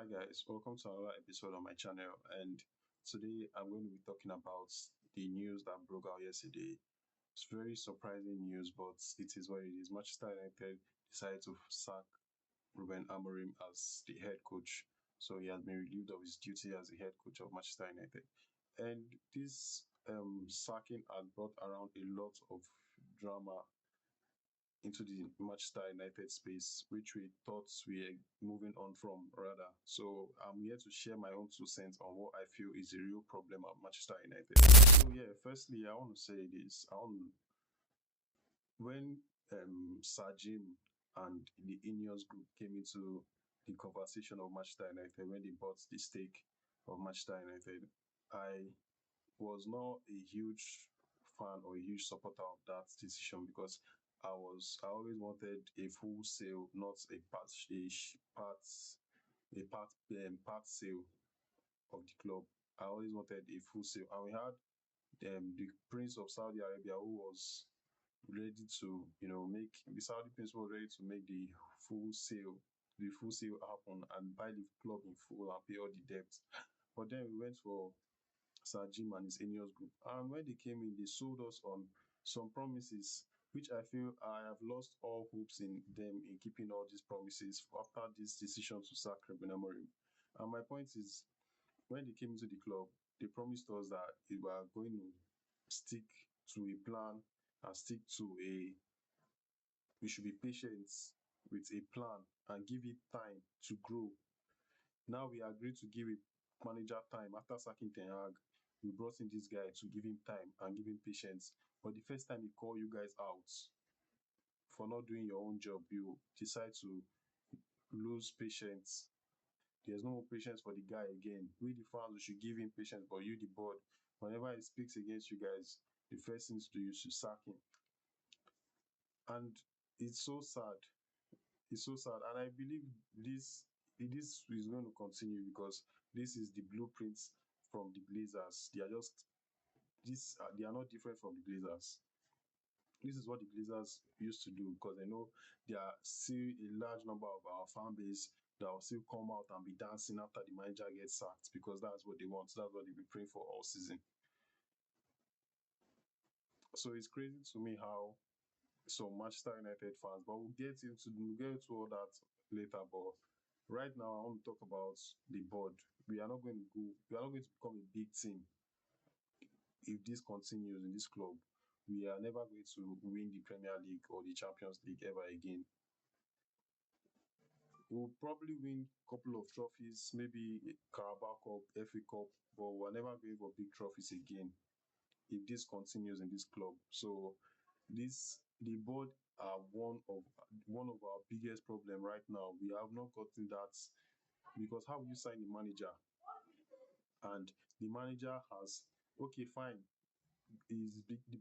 Hi guys, welcome to another episode on my channel. And today I'm going to be talking about the news that broke out yesterday. It's very surprising news, but it is what it is. Manchester United decided to sack Ruben Amorim as the head coach. So he has been relieved of his duty as the head coach of Manchester United. And this sacking has brought around a lot of drama into the Manchester United space, which we thought we were moving on from rather. So I'm here to share my own 2 cents on what I feel is the real problem at Manchester United. So yeah, firstly, I want to say this. When Sir Jim and the Ineos group came into the conversation of Manchester United when they bought the stake of Manchester United, I was not a huge fan or a huge supporter of that decision because I always wanted a full sale, not a part sale of the club. I always wanted a full sale, and we had the Prince of Saudi Arabia who was ready to make the Saudi Prince was ready to make full sale the full sale happen and buy the club in full and pay all the debt. But then we went for Sir Jim and his Ineos group. And when they came in, they sold us on some promises, which I feel I have lost all hopes in them in keeping all these promises after this decision to sack Ruben Amorim. And my point is, when they came into the club, they promised us that they were going to stick to a plan and stick to we should be patient with a plan and give it time to grow. Now we agreed to give a manager time after sacking Ten Hag. We brought in this guy to give him time and give him patience. But the first time he called you guys out for not doing your own job, you decide to lose patience. There's no more patience for the guy again. We the fans we should give him patience, but you the board, whenever he speaks against you guys, the first thing to do is to sack him. And it's so sad. It's so sad. And I believe this is going to continue because this is the blueprint from the Glazers. They are not different from the Glazers. This is what the Glazers used to do because they know there are still a large number of our fan base that will still come out and be dancing after the manager gets sacked because that's what they want. That's what they've been praying for all season. So it's crazy to me how some Manchester United fans, but we'll get into all that later. But right now, I want to talk about the board. We are not going to become a big team if this continues in this club. We are never going to win the Premier League or the Champions League ever again. We'll probably win a couple of trophies, maybe Carabao Cup, FA Cup, but we're never going for big trophies again if this continues in this club. So the board are one of our biggest problem right now. We have not gotten that because how you sign the manager and the manager has okay fine the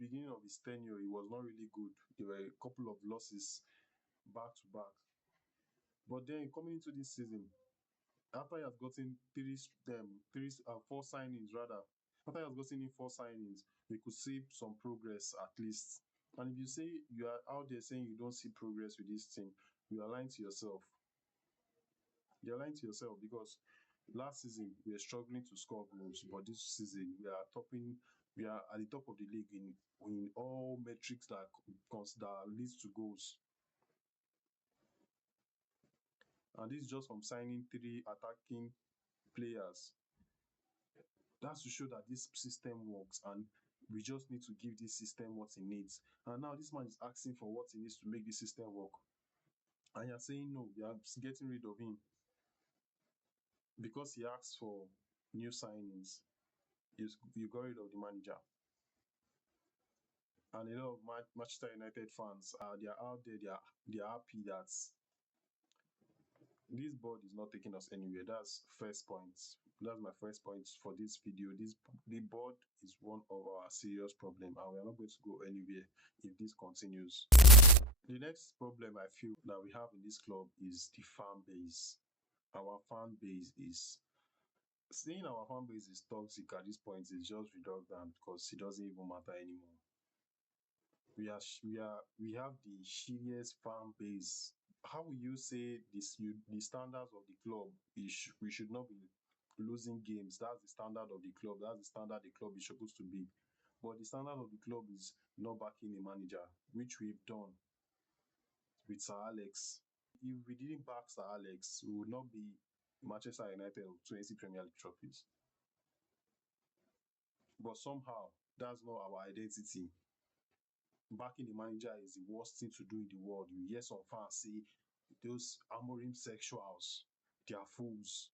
beginning of his tenure he was not really good. There were a couple of losses back to back, but then coming into this season after he has gotten four signings rather, after he has gotten in four signings, we could see some progress at least. And if you say you are out there saying you don't see progress with this team, you are lying to yourself. You're lying to yourself because last season we were struggling to score goals, but this season we are at the top of the league in all metrics that leads to goals. And this is just from signing three attacking players. That's to show that this system works and we just need to give this system what it needs. And now this man is asking for what he needs to make this system work. And you're saying no, you're getting rid of him because he asked for new signings. You got rid of the manager. And a lot of Manchester United fans, they are out there, they are happy that this board is not taking us anywhere. That's first point. That's my first point for this video. The board is one of our serious problem, and we are not going to go anywhere if this continues. The next problem I feel that we have in this club is the fan base. Our fan base is Saying our fan base is toxic at this point is just redundant because it doesn't even matter anymore. We have the shittiest fan base how will you say the standards of the club is we should not be losing games? That's the standard of the club. That's the standard the club is supposed to be. But the standard of the club is not backing a manager, which we've done with Sir Alex. If we didn't back Sir Alex, we would not be Manchester United of 20 Premier League trophies. But somehow, that's not our identity. Backing the manager is the worst thing to do in the world. You hear some fans say those Amorim sexuals, they are fools.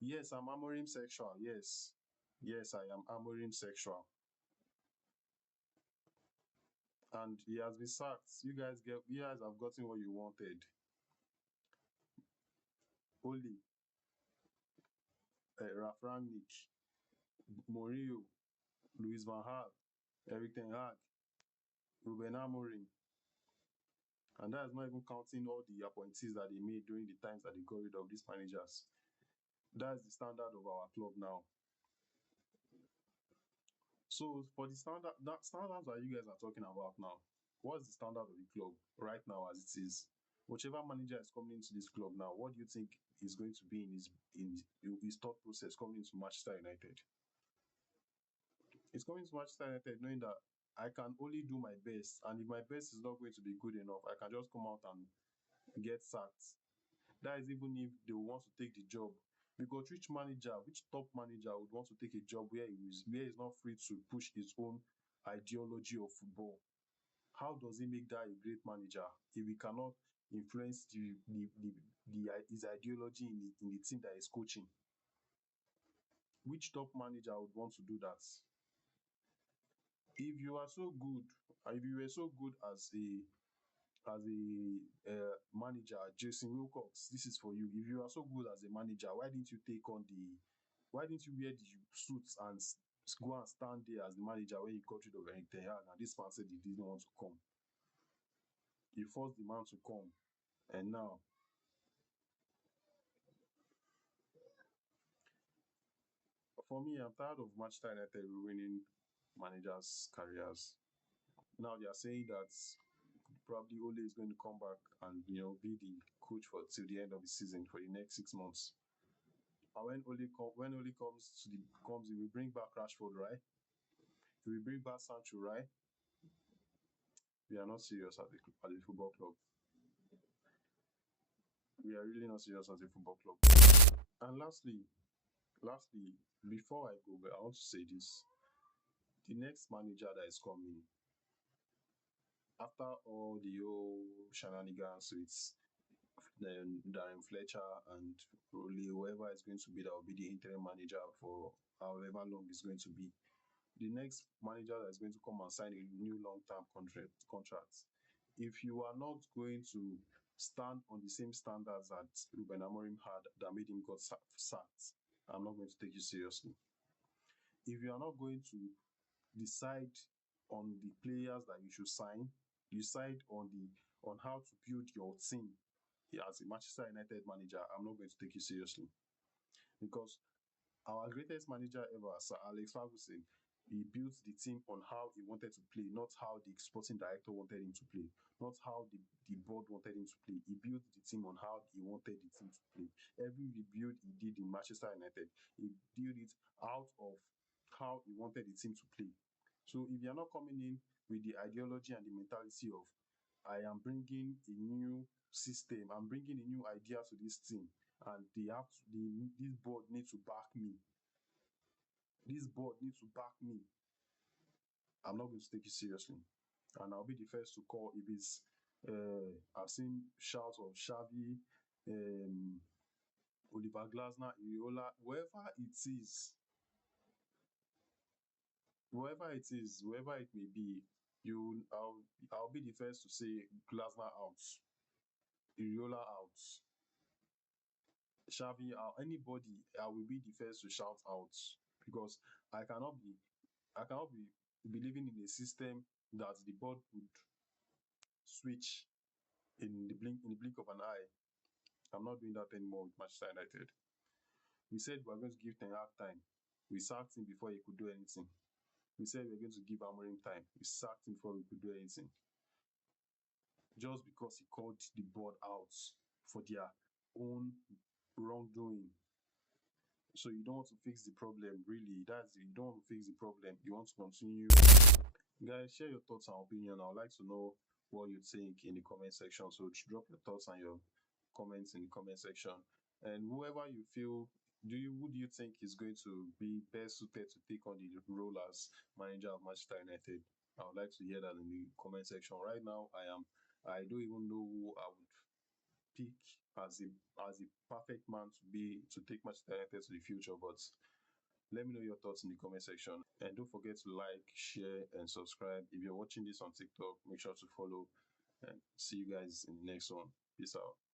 Yes, I'm Amorim sexual. Yes. Yes, I am Amorim sexual. And he has been sacked. You guys have gotten what you wanted. Oli, Raf Rangnick, Mourinho, Luis Van Gaal, Eric Ten Hag, Ruben Amorim. And that is not even counting all the appointees that they made during the times that they got rid of these managers. That's the standard of our club now. So for the standards that you guys are talking about now, what's the standard of the club right now as it is? Whichever manager is coming into this club now, what do you think is going to be in his thought process coming into Manchester United? He's coming to Manchester United knowing that I can only do my best, and if my best is not going to be good enough, I can just come out and get sacked. That is even if they want to take the job. Because which top manager would want to take a job where he's not free to push his own ideology of football? How does he make that a great manager if he cannot influence his ideology in the team that he's coaching? Which top manager would want to do that? If you are so good, if you were so good as a manager, Jason Wilcox, this is for you. If you are so good as a manager, why didn't you wear the suits and go and stand there as the manager when you got rid of Eric Ten Hag and this man said he didn't want to come? You forced the man to come, and now for me, I'm tired of Manchester United ruining managers' careers. Now they are saying that probably Ole is going to come back and be the coach for till the end of the season for the next 6 months. And when Ole comes, he will bring back Rashford, right? He will bring back Sancho, right? We are not serious as a football club. We are really not serious as a football club. And lastly, before I go, I want to say this: the next manager that is coming after all the whole shenanigans with Darren Fletcher and probably whoever is going to be that will be the interim manager for however long it's going to be. The next manager that is going to come and sign a new long-term contract. If you are not going to stand on the same standards that Ruben Amorim had that made him got sacked, I'm not going to take you seriously. If you are not going to decide on the players that you should sign, decide on how to build your team as a Manchester United manager, I'm not going to take you seriously. Because our greatest manager ever, Sir Alex Ferguson, he built the team on how he wanted to play, not how the sporting director wanted him to play, not how the board wanted him to play. He built the team on how he wanted the team to play. Every rebuild he did in Manchester United, he built it out of how he wanted the team to play. So if you're not coming in with the ideology and the mentality of I am bringing a new system, I'm bringing a new idea to this team, and this board needs to back me. This board needs to back me. I'm not going to take it seriously, and I'll be the first to call if it's. I've seen shouts of Xavi, um, Oliver Glasner, Iola, whoever it may be, I'll be the first to say Glasner out, Iola out, Xavi out, anybody. I will be the first to shout out because I cannot be believing in a system that the board would switch in the blink of an eye. I'm not doing that anymore with Manchester United. We said we were going to give Ten Hag time. We sacked him before he could do anything. We said we were going to give Amorim time. We sacked him before we could do anything. just because he called the board out for their own wrongdoing. So you don't want to fix the problem, really. You don't want to fix the problem. You want to continue. Guys, share your thoughts and opinion. I would like to know what you think in the comment section. So drop your thoughts and your comments in the comment section. And whoever you feel, who do you think is going to be best suited to take on the role as manager of Manchester United? I would like to hear that in the comment section. Right now, I don't even know who I would pick as a perfect man to take Manchester United to the future. But let me know your thoughts in the comment section. And don't forget to like, share, and subscribe. If you're watching this on TikTok, make sure to follow. And see you guys in the next one. Peace out.